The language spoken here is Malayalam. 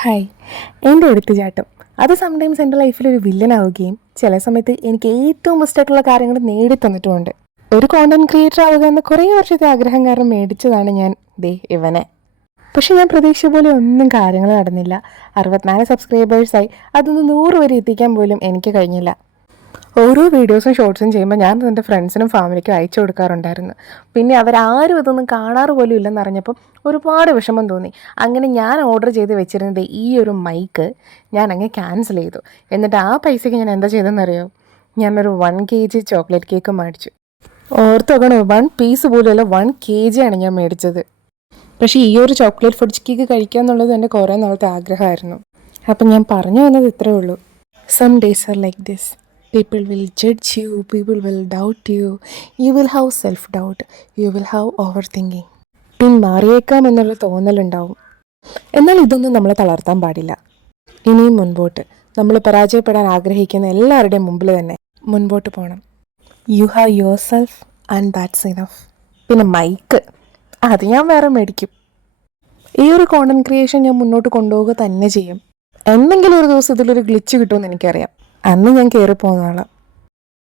ഹായ്. എന്റെ എടുത്തുചാട്ടം. അത് സംടൈംസ് എന്റെ ലൈഫിൽ ഒരു വില്ലനാവുകയും ചില സമയത്ത് എനിക്ക് ഏറ്റവും ബെസ്റ്റ് ആയിട്ടുള്ള കാര്യങ്ങൾ നേടിത്തന്നിട്ടുമുണ്ട്. ഒരു കോണ്ടന്റ് ക്രിയേറ്റർ ആവുക എന്ന കുറേ വർഷത്തെ ആഗ്രഹം കാരണം മേടിച്ചതാണ് ഞാൻ. ദേ ഇവനെ. പക്ഷെ ഞാൻ പ്രതീക്ഷ പോലെ ഒന്നും കാര്യങ്ങൾ നടന്നില്ല. അറുപത്തിനാല് സബ്സ്ക്രൈബേഴ്സായി അതൊന്ന് നൂറ് വരെ എത്തിക്കാൻ പോലും എനിക്ക് കഴിഞ്ഞില്ല. ഓരോ വീഡിയോസും ഷോർട്സും ചെയ്യുമ്പോൾ ഞാൻ എന്റെ ഫ്രണ്ട്സിനും ഫാമിലിക്കും അയച്ചു കൊടുക്കാറുണ്ടായിരുന്നു. പിന്നെ അവരാരും ഇതൊന്നും കാണാറ് പോലും ഇല്ലെന്നറിഞ്ഞപ്പം ഒരുപാട് വിഷമം തോന്നി. അങ്ങനെ ഞാൻ ഓർഡർ ചെയ്ത് വെച്ചിരുന്നത് ഈ ഒരു മൈക്ക് ഞാൻ അങ്ങ് ക്യാൻസൽ ചെയ്തു. എന്നിട്ട് ആ പൈസയ്ക്ക് ഞാൻ എന്താ ചെയ്തെന്നറിയോ ഞാനൊരു one K G chocolate cake മേടിച്ചു. ഓർത്ത് നോക്കണോ വൺ പീസ് പോലെയല്ല വൺ കെ ജിയാണ് ഞാൻ മേടിച്ചത്. പക്ഷേ ഈ ഒരു ചോക്ലേറ്റ് ഫുഡ് കേക്ക് കഴിക്കുക എന്നുള്ളത് എന്റെ കുറേ നാളത്തെ ആഗ്രഹമായിരുന്നു. അപ്പം ഞാൻ പറഞ്ഞു വന്നത് ഇത്രയേ ഉള്ളൂ. Some days are like this will judge you people will doubt you you will have self doubt you will have over thinking പിന്മാറിയേക്കാം എന്നുള്ള തോന്നലുണ്ടാവും. എന്നാൽ ഇതൊന്നും നമ്മളെ തളർത്താൻ പാടില്ല. ഇനിയും മുൻപോട്ട്. നമ്മൾ പരാജയപ്പെടാൻ ആഗ്രഹിക്കുന്ന എല്ലാവരുടെയും മുമ്പിൽ തന്നെ മുൻപോട്ട് പോകണം you have your self and that's enough പിന്നെ മൈക്ക് അത് ഞാൻ വേറെ മേടിക്കും. ഈ ഒരു കോണ്ടന്റ് ക്രിയേഷൻ ഞാൻ മുന്നോട്ട് കൊണ്ടുപോവുക തന്നെ ചെയ്യും. എന്തെങ്കിലും ഒരു ദിവസം ഇതിലൊരു ഗ്ലിച്ച് കിട്ടുമെന്ന് എനിക്കറിയാം. അന്ന് ഞാൻ കയറി പോകുന്ന ആളാണ്